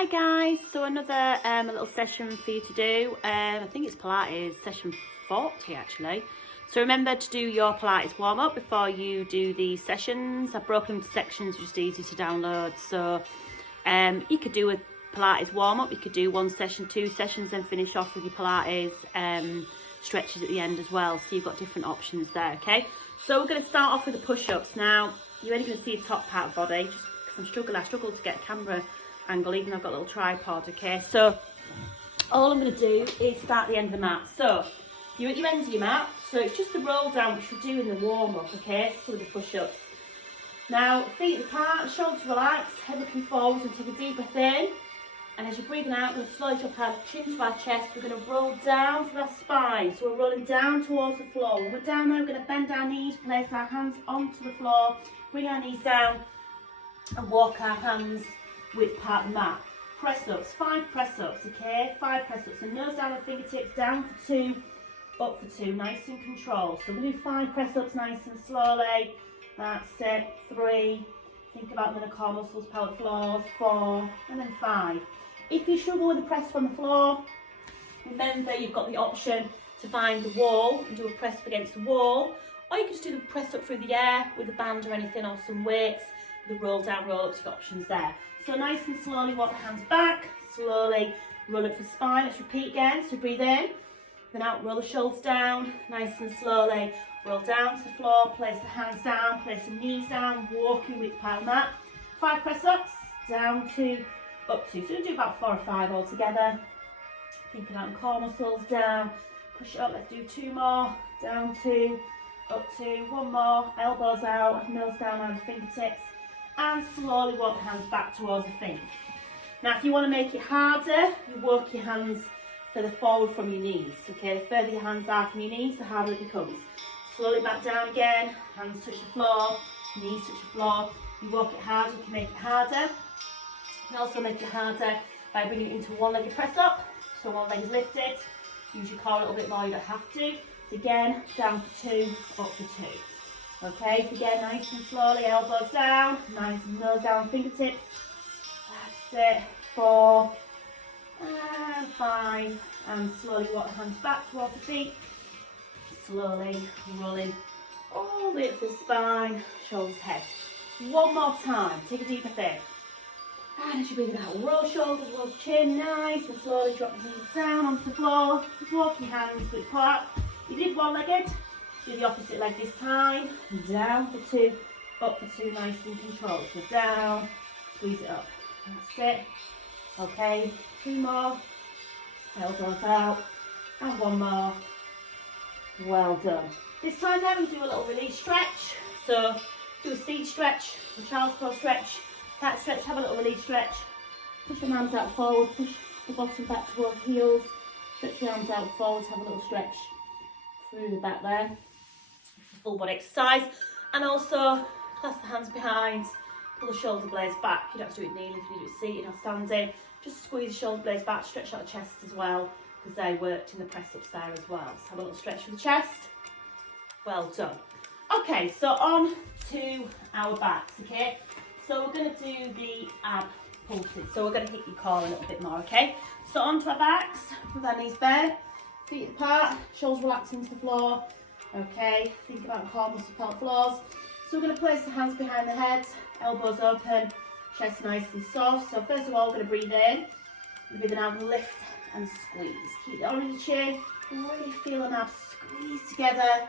Hi guys, so another little session for you to do. I think it's Pilates session 40 actually. So remember to do your Pilates warm up before you do the sessions. I've broken them into sections, just easy to download. So you could do a Pilates warm up, you could do one session, 2 sessions, then finish off with your Pilates stretches at the end as well. So you've got different options there, okay? So we're going to start off with the push-ups. Now, you're only going to see the top part of the body, just because I struggle to get a camera angle, even though I've got a little tripod, okay? So all I'm going to do is start at the end of the mat. So you're at your end of your mat, so it's just the roll down which we do in the warm-up, okay? So with the push-ups. Now, feet apart, shoulders relaxed, head looking forwards, and take a deep breath in. And as you're breathing out, we're going to slowly drop our chin to our chest. We're going to roll down through our spine. So we're rolling down towards the floor. When we're down there, we're going to bend our knees, place our hands onto the floor, bring our knees down, and walk our hands width part of the mat. Press ups, 5 press ups, okay? 5 press ups. So nose down and fingertips, down for 2, up for 2, nice and controlled. So we do 5 press ups nice and slowly. That's it. 3. Think about them in the core muscles, pelvic floors. 4, and then 5. If you struggle with the press from the floor, remember you've got the option to find the wall and do a press up against the wall, or you can just do the press up through the air with a band or anything, or some weights. The roll down, roll ups, you've got options there. So nice and slowly walk the hands back, slowly roll up the spine. Let's repeat again. So breathe in, then out, roll the shoulders down, nice and slowly roll down to the floor, place the hands down, place the knees down, walking with part of the mat. 5 press ups, down 2, up 2. So we'll do about 4 or 5 all together. Think about the core muscles, down, push it up, let's do 2 more, down 2, up 2, 1 more, elbows out, nose down on the fingertips, and slowly walk the hands back towards the feet. Now if you want to make it harder, you walk your hands further forward from your knees, okay? The further your hands are from your knees, the harder it becomes. Slowly back down again, hands touch the floor, knees touch the floor. You walk it harder, you can make it harder. You can also make it harder by bringing it into one-legged press up. So one leg is lifted, use your core a little bit more, you don't have to. So again, down for 2, up for 2. Okay, so again, nice and slowly, elbows down, nice and nose down, fingertips. That's it, 4, and 5, and slowly walk the hands back towards the feet. Slowly rolling all the way up to the spine, shoulders, head. One more time, take a deep breath in. And as you're breathing out, roll shoulders, roll chin, nice, and slowly drop the knees down onto the floor. Walk your hands width apart. You did one-legged, do the opposite leg this time. Down for 2, up for 2, nice and controlled. So down, squeeze it up. That's it. Okay, 2 more. Elbows out. And 1 more. Well done. This time then we'll do a little release stretch. So do a seat stretch, a child's pose stretch, cat stretch, have a little release stretch. Push your arms out forward, push the bottom back towards the heels. Stretch your arms out forward, have a little stretch through the back there. It's a full body exercise. And also clasp the hands behind, pull the shoulder blades back. You don't have to do it kneeling if you do it seated or standing. Just squeeze the shoulder blades back, stretch out the chest as well, because they worked in the press ups there as well. So have a little stretch for the chest. Well done. Okay, so on to our backs, okay? So we're going to do the ab pulses. So we're going to hit your core a little bit more, okay? So onto our backs, with our knees bare, feet apart, shoulders relaxed into the floor. Okay, think about core muscle, pelvic floors. So we're going to place the hands behind the head, elbows open, chest nice and soft. So first of all, we're going to breathe in. Breathing out, lift and squeeze. Keep the arm in the chin, really feel an abs squeeze together,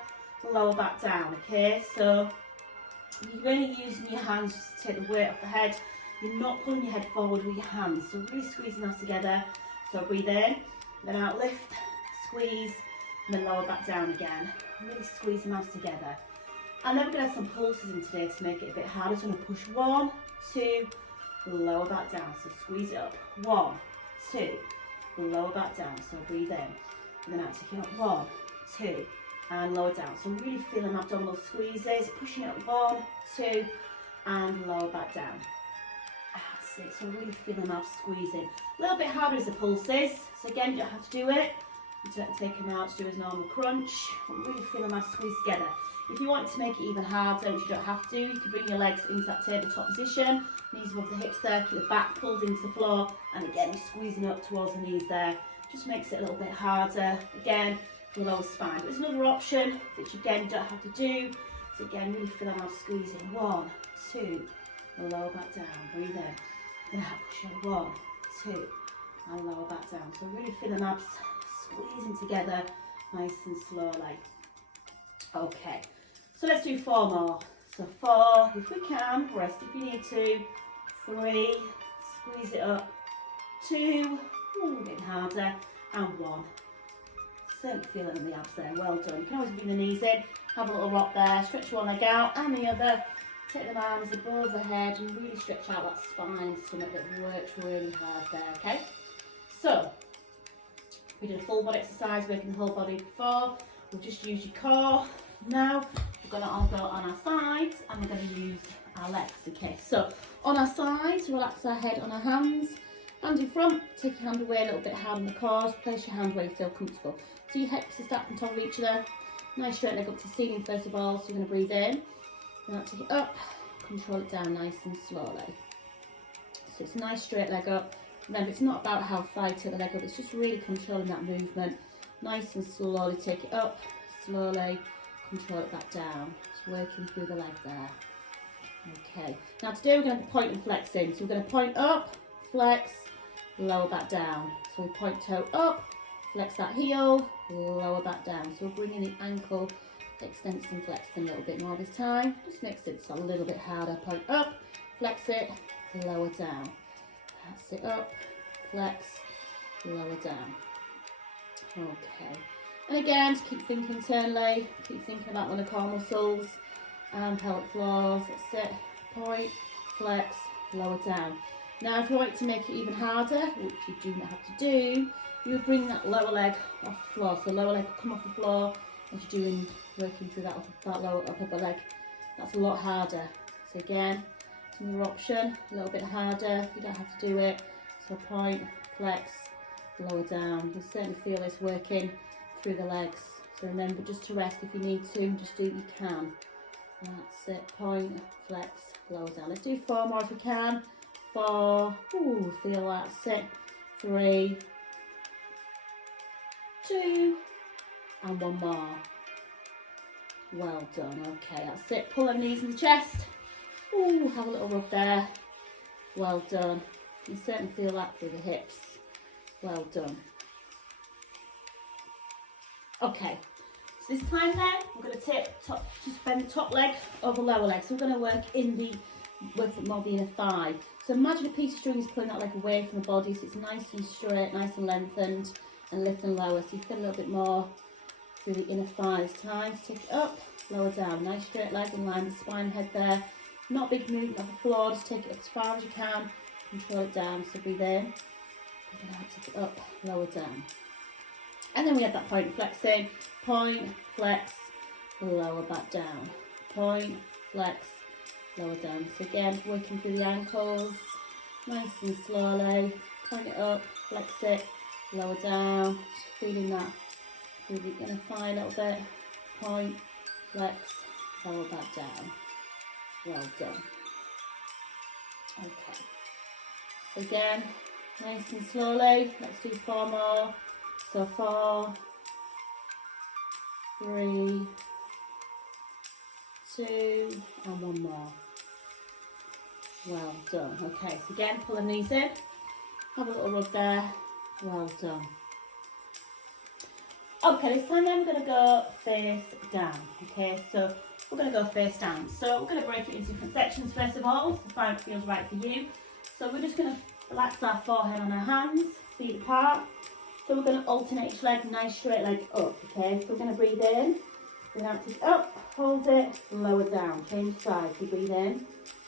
lower back down, okay? So you're really using your hands just to take the weight off the head. You're not pulling your head forward with your hands, so really squeezing that together. So breathe in, then out, lift, squeeze, and then lower back down again. Really squeeze the abs together. And then we're going to have some pulses in today to make it a bit harder. So I'm going to push 1, 2, lower back down. So squeeze it up. 1, 2, lower back down. So breathe in. And then out, taking up 1, 2, and lower down. So really feeling abdominal squeezes. Pushing up 1, 2, and lower back down. That's it. So really feeling abs squeezing. A little bit harder as the pulses. So again, you don't have to do it. You don't have to take them out to do as normal crunch. But really feeling abs squeeze together. If you want to make it even harder, which you don't have to, you can bring your legs into that tabletop position, knees above the hips there, keep the back pulled into the floor, and again, squeezing up towards the knees there. Just makes it a little bit harder, again, for the lower spine. There's another option, which again, you don't have to do. So again, really feel that out squeezing. 1, 2, and lower back down, breathe in. And out, push out, 1, 2, and lower back down. So really feel the abs squeezing together, nice and slowly. Okay, so let's do 4 more. So 4, if we can, rest if you need to. 3, squeeze it up. 2, ooh, getting harder, and 1. Certainly feeling in the abs there, well done. You can always bring the knees in, have a little rock there, stretch one leg out and the other. Take the arms above the head and really stretch out that spine, stomach that works really hard there, okay? So, we did a full body exercise, working the whole body before. We'll just use your core. Now, we're going to all go on our sides and we're going to use our legs, okay? So, on our sides, relax our head on our hands. Hand in front, take your hand away a little bit hard on the core, place your hand where you feel comfortable. So your hips are stacked on top of each other. Nice straight leg up to the ceiling first of all, so you're going to breathe in. Then take it up, control it down nice and slowly. So it's a nice straight leg up. Remember, it's not about how far you take the leg up, it's just really controlling that movement. Nice and slowly take it up, slowly control it back down. Just working through the leg there. Okay, now today we're going to point and flex in. So we're going to point up, flex, lower back down. So we point toe up, flex that heel, lower back down. So we're bringing the ankle extends and flexed a little bit more this time. Just makes it a little bit harder. Point up, flex it, lower down. That's it, up, flex, lower down. Okay. And again, just keep thinking internally, keep thinking about one of the core muscles and pelvic floors. That's it. Point, flex, lower down. Now, if you want to make it even harder, which you do not have to do, you would bring that lower leg off the floor. So lower leg will come off the floor as you're doing, working through that lower upper leg. That's a lot harder. So again, it's another option, a little bit harder. You don't have to do it. So point, flex, lower down. You'll certainly feel this working through the legs. So remember just to rest if you need to, just do what you can. That's it, point, flex, lower down. Let's do 4 more if we can. 4, ooh, feel that, 6, 3, 2, and 1 more. Well done, okay, that's it. Pull them knees in the chest. Ooh, have a little rub there. Well done. You certainly feel that through the hips. Well done. Okay, so this time then, we're going to just bend the top leg over lower leg. So we're going to work with more the inner thigh. So imagine a piece of string is pulling that leg away from the body, so it's nice and straight, nice and lengthened, and lift and lower. So you feel a little bit more through the inner thigh. It's time to take it up, lower down. Nice straight leg in line with the spine head there. Not big movement off the floor, just take it up as far as you can. Control it down, so breathe in. Breathe out, take it up, lower down. And then we have that point flexing. Point, flex, lower back down. Point, flex, lower down. So again, working through the ankles, nice and slowly. Point it up, flex it, lower down. Just feeling that through the inner thigh a little bit. Point, flex, lower back down. Well done. Okay. So again, nice and slowly. Let's do 4 more. So 4, 3, 2, and 1 more. Well done. Okay, so again, pull the knees in. Have a little rub there. Well done. Okay, this time then we're going to go face down. Okay, so we're going to go face down. So we're going to break it into different sections first of all, so find what feels right for you. So we're just going to relax our forehead on our hands, feet apart. So we're going to alternate each leg, nice straight leg up, okay? So we're going to breathe in, then out, take it up, hold it, lower down, change sides. We breathe in,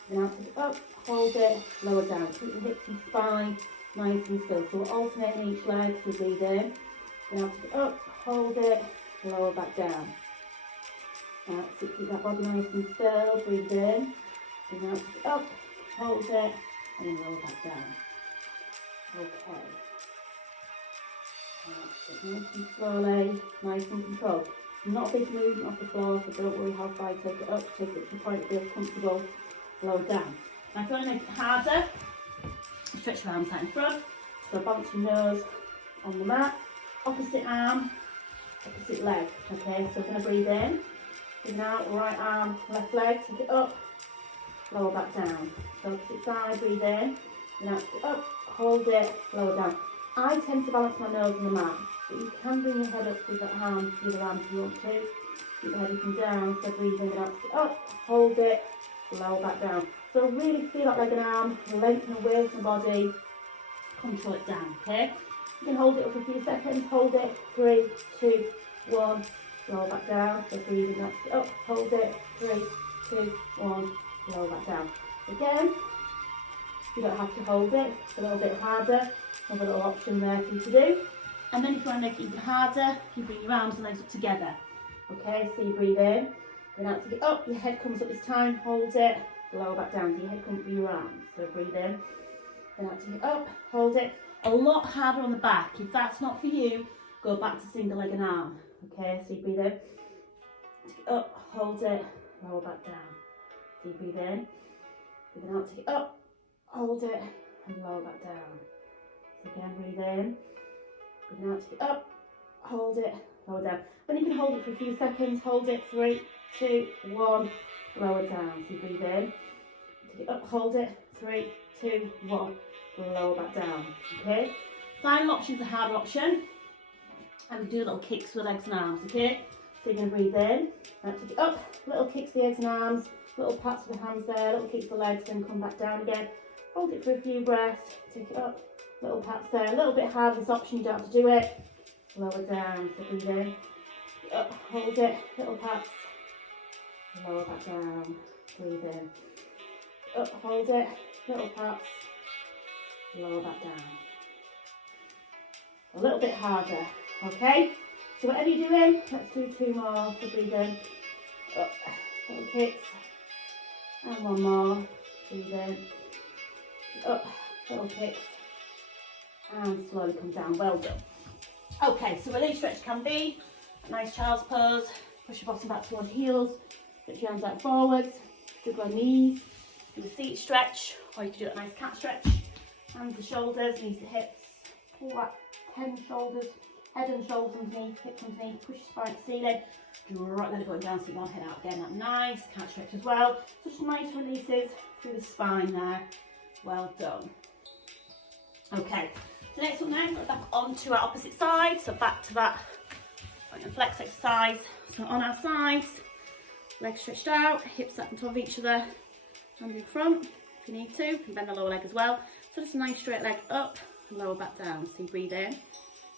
then out, take it up, hold it, lower down. Keep the hips and spine nice and still. So we're alternating each leg, so breathe in, then out, take it up, hold it, lower back down. Right, so keep that body nice and still, breathe in, then out, take it up, hold it, and then lower back down. Okay. Nice and slowly, nice and controlled. Not a big movement off the floor, so don't worry how far you take it up. Take it to the point that feels comfortable, lower down. Now if you want to make it harder, stretch your arms out in front, so bounce your nose on the mat, opposite arm, opposite leg, okay? So we're going to breathe in out, right arm, left leg, take it up, lower back down. So opposite side, breathe in out, take it up, hold it, lower down. I tend to balance my nose on the mat, but you can bring your head up with that arm, the other arm if you want to. Keep your head looking down, so breathe in and out, take it up, hold it, lower back down. So really feel that leg and arm, lengthen away from the body, control it down, okay? You can hold it up for a few seconds, hold it, 3, 2, 1, lower back down, so breathe in, take it up, hold it, 3, 2, 1, lower back down. Again, you don't have to hold it, it's a little bit harder, have a little option there for you to do. And then if you want to make it even harder, you bring your arms and legs up together. Okay, so you breathe in, then out, take it up, your head comes up this time, hold it, lower back down, so your head comes up with your arms. So breathe in, then out, take it up, hold it. A lot harder on the back. If that's not for you, go back to single leg and arm. Okay, so you breathe in, take it up, hold it, lower back down. So you breathe in, then out, take it up, hold it, and lower back down. So again, breathe in, breathe out, take it up, hold it, lower down. Then you can hold it for a few seconds, hold it, 3, 2, 1, lower down. So you breathe in, take it up, hold it, 3, 2, 1, lower back down. Okay? Final option is a harder option. And do little kicks with legs and arms, okay? So you're going to breathe in, and take it up, little kicks with the legs and arms, little pats with the hands there, little kicks with the legs, then come back down again. Hold it for a few breaths, take it up, little pats there, a little bit harder this option, you don't have to do it. Lower down, so breathe in, up, hold it, little pats, lower back down, breathe in, up, hold it, little pats, lower back down. A little bit harder, okay? So whatever you're doing, let's do 2 more, so breathe in, up, little kicks, and 1 more, breathe in, up, little kicks, and slowly come down, well done. Okay, so release stretch can be a nice child's pose, push your bottom back towards your heels, put your arms out forwards, juggle your knees, do a seat stretch, or you can do a nice cat stretch, hands to shoulders, knees to hips, pull back 10 shoulders, head and shoulders underneath, hips underneath, push your spine to the ceiling, right leg going down so you want to head out again, that nice cat stretch as well, such nice releases through the spine there, well done. Okay. So next one then, we're back onto our opposite side, so back to that flex exercise. So on our sides, legs stretched out, hips up on top of each other, hand in front if you need to, you can bend the lower leg as well. So just a nice straight leg up and lower back down. So you breathe in,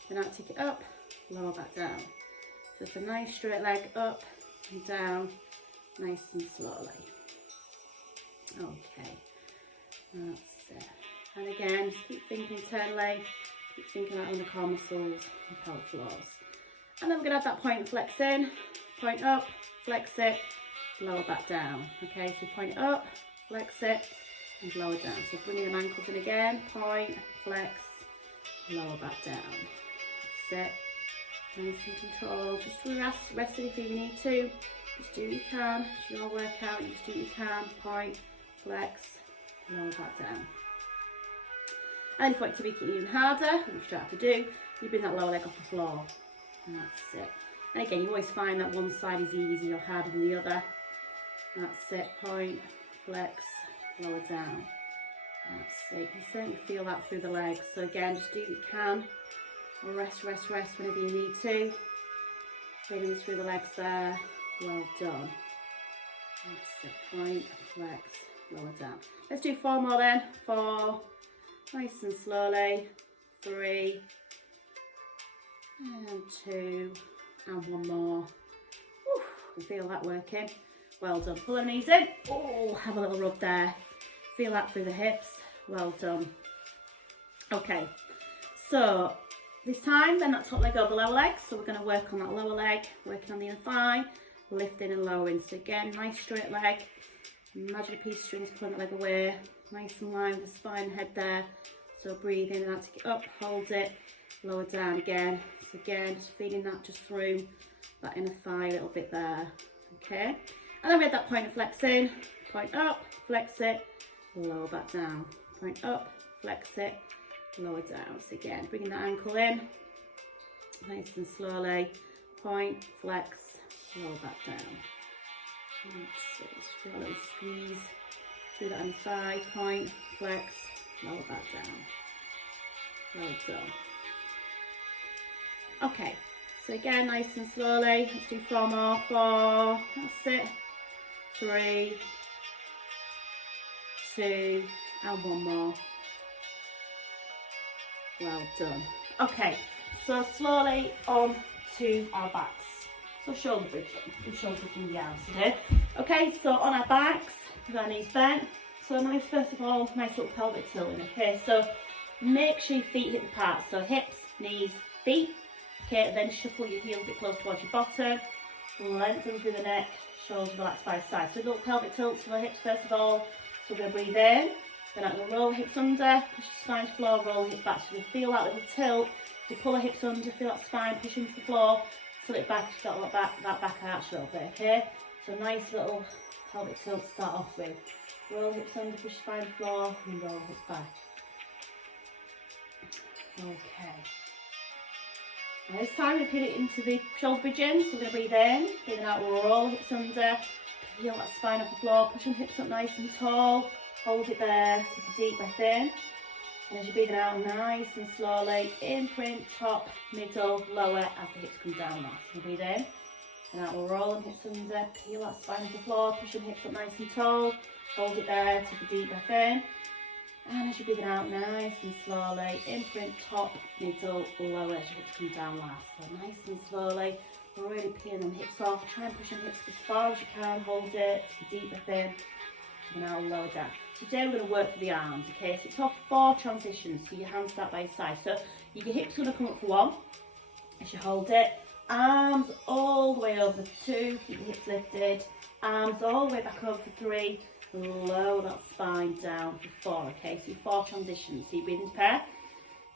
then out, take it up, lower back down. So it's a nice straight leg up and down, nice and slowly. Okay, that's it. And again, just keep thinking internally, keep thinking out on the core muscles and pelvic floors. And then we're going to have that point and flex in, point up, flex it, lower back down. Okay, so point it up, flex it, and lower down. So bringing the ankles in again, point, flex, lower back down. That's it. Nice and control. Just rest it if you need to. Just do what you can. It's your workout. You just do what you can. Point, flex, lower back down. And if you want to make it even harder, which you don't have to do, you bring that lower leg off the floor. And that's it. And again, you always find that one side is easier or harder than the other. That's it. Point, flex, lower down. That's it. You can certainly feel that through the legs. So again, just do what you can. Rest whenever you need to. Feeling through the legs there. Well done. That's it. Point, flex, lower down. Let's do 4 more then. 4. Nice and slowly. 3. And 2. And 1 more. Whew, I can feel that working. Well done. Pull the knees in. Oh, have a little rub there. Feel that through the hips. Well done. Okay. So this time, then that top leg over lower leg. So we're going to work on that lower leg, working on the inner thigh, lifting and lowering. So again, nice straight leg. Imagine a piece of strings pulling that leg away. Nice and line with the spine and head there. So breathe in and out, take it up, hold it, lower down again. So again, just feeding that just through that inner thigh a little bit there, okay? And then we had that point of flexing, point up, flex it, lower back down, point up, flex it, lower down. So again, bringing that ankle in, nice and slowly, point, flex, lower back down. Let's see, just feel a little squeeze through that inner thigh, point, flex, lower back down. Well done. Okay, so again, nice and slowly, let's do 4 more, 4, that's it, 3, 2, and 1 more. Well done. Okay, so slowly on to our backs. So shoulder bridging the arms today. Okay, so on our backs, with our knees bent. So nice, first of all, nice little pelvic tilting. Okay, so make sure your feet hit the part. So hips, knees, feet. Okay, then shuffle your heels a bit close towards your bottom. Lengthen through the neck, shoulders relax by side. So little pelvic tilts for the hips first of all. So we're going to breathe in. Then I'm going to roll the hips under, push the spine to the floor, roll the hips back. So you feel that little tilt. You pull the hips under, feel that spine push into the floor. Tilt it back, you've got that back arch a little bit, okay? So nice little pelvic tilt to start off with. Roll the hips under, push the spine to the floor, and roll the hips back. Okay. Now this time we put it into the shoulder bridging, so we're going to breathe in, breathing out, roll hips under, peel that spine off the floor, pushing hips up nice and tall, hold it there, take a deep breath in, and as you're breathing out nice and slowly, imprint, top, middle, lower, as the hips come down now. So breathe in, and out, we'll roll hips under, peel that spine off the floor, pushing hips up nice and tall, hold it there, take a deep breath in, and as you're breathing out nice and slowly, imprint, top, middle, lower, as your hips come down last. So nice and slowly, we're really peeling them hips off, try and push them hips as far as you can, hold it, take a deep breath in, and now lower down. Today we're going to work for the arms, okay? So it's off 4 transitions, so your hands start by your side. So your hips going to come up for 1, as you hold it, arms all the way over for 2, keep your hips lifted, arms all the way back over for 3, lower that spine down for 4, okay? So 4 transitions, so you breathe into pair,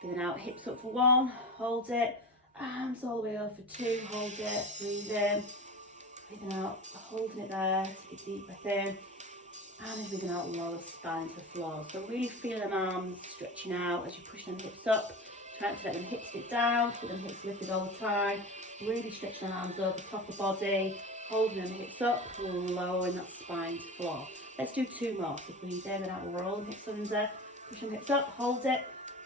breathing out, hips up for 1, hold it, arms all the way over for 2, hold it, breathe in, breathing out, holding it there, take a deep breath in, and breathing out, lower spine to the floor. So really feel them arms stretching out as you push them hips up, trying to let them hips sit down, keep them hips lifted all the time, really stretching the arms over the top of the body, holding them hips up, lowering that spine to the floor. Let's do 2 more. So breathe in and out, roll hips under, push them hips up, hold it,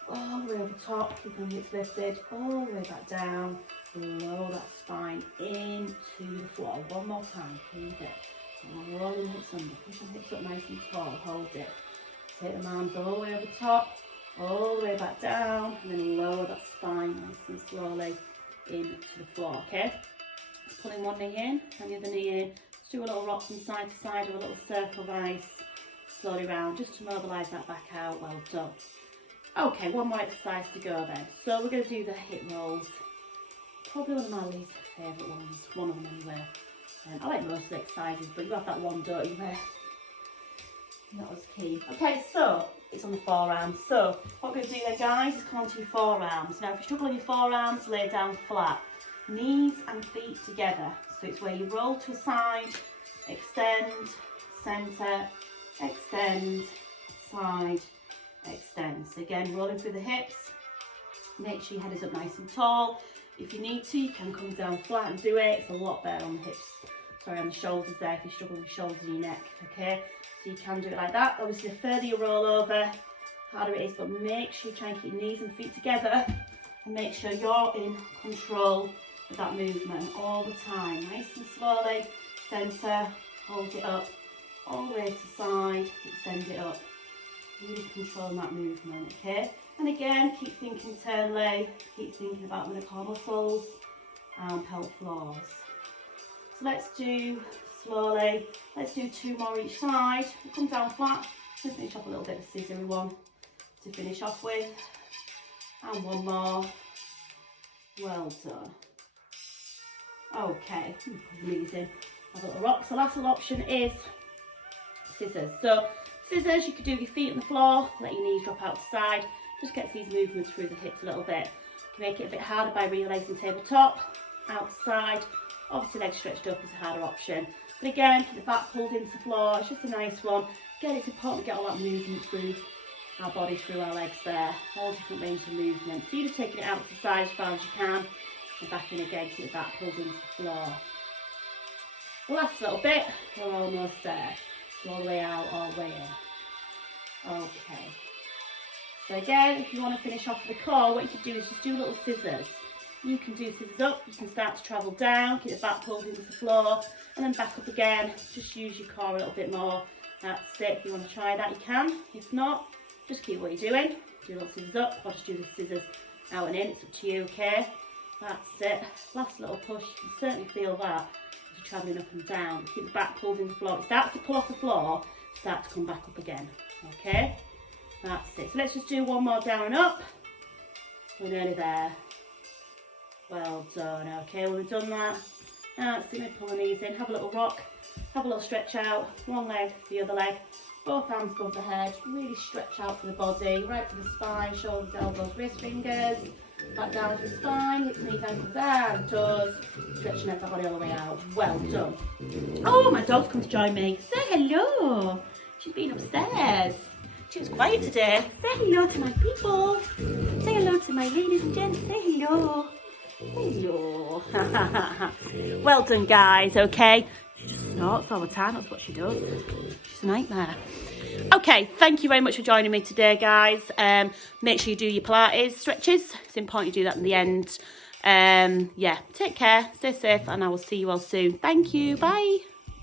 all the way over the top, keep them hips lifted, all the way back down, lower that spine into the floor. 1 more time, breathe in. And roll the hips under, push the hips up nice and tall, hold it. Take the arms all the way over the top, all the way back down, and then lower that spine nice and slowly into the floor, okay? Just pulling one knee in and the other knee in. Just do a little rock from side to side or a little circle of ice, slowly round, just to mobilise that back out. Well done. Okay, 1 more exercise to go then. So we're going to do the hip rolls. Probably one of my least favourite ones, one of them anyway. I like most of the exercises, but you have that one, don't you, where not as keen. Okay, so it's on the forearms. So what we're going to do there, guys, is come onto your forearms. Now, if you struggle on your forearms, lay down flat. Knees and feet together. So it's where you roll to a side, extend, centre, extend, side, extend. So again, rolling through the hips. Make sure your head is up nice and tall. If you need to, you can come down flat and do it. It's a lot better on the hips, sorry, on the shoulders there, if you struggle with shoulders and your neck, okay? So you can do it like that. Obviously, the further you roll over, harder it is, but make sure you try and keep your knees and feet together and make sure you're in control of that movement all the time. Nice and slowly, centre, hold it up, all the way to side, extend it up. Really controlling that movement, okay? And again, keep thinking internally, keep thinking about the core muscles and pelvic floors. So let's do slowly, let's do 2 more each side. We'll come down flat, just finish off a little bit of scissory one to finish off with. And 1 more. Well done. Okay, amazing. Have a little rock. So last little option is scissors. So scissors, you could do your feet on the floor, let your knees drop out to the side. Just gets these movements through the hips a little bit. You can make it a bit harder by relaxing tabletop, outside. Obviously legs stretched up is a harder option. But again, keep the back pulled into the floor. It's just a nice one. Again, it's important to get all that movement through our body, through our legs there. All different ranges of movement. So you're just taking it out to the side as far as you can. And back in again, keep the back pulled into the floor. The last little bit, we're almost there. All the way out, all the way in. Okay. So again, if you want to finish off the core, what you can do is just do little scissors. You can do scissors up, you can start to travel down, keep the back pulled into the floor, and then back up again. Just use your core a little bit more. That's it. If you want to try that, you can. If not, just keep what you're doing. Do little scissors up, or just do the scissors out and in. It's up to you, okay? That's it. Last little push. You can certainly feel that as you're travelling up and down. Keep the back pulled into the floor. It starts to pull off the floor, start to come back up again. Okay? That's it. So let's just do one more down and up. We're nearly there. Well done. Okay, well we've done that. That's it. Pull the knees in. Have a little rock. Have a little stretch out. One leg, the other leg. Both arms above the head. Really stretch out for the body. Right for the spine, shoulders, elbows, wrist, fingers. Back down to the spine. Hips, knees, ankles, and toes. Stretching out the body all the way out. Well done. Oh, my dog's come to join me. Say hello. She's been upstairs. She was quiet today. Say hello to my people. Say hello to my ladies and gents. Say hello. Hello. Well done, guys. Okay. She just snorts all the time. That's what she does. She's a nightmare. Okay, thank you very much for joining me today, guys. Make sure you do your Pilates stretches. It's important you do that in the end. Yeah, take care, stay safe, and I will see you all soon. Thank you. Bye.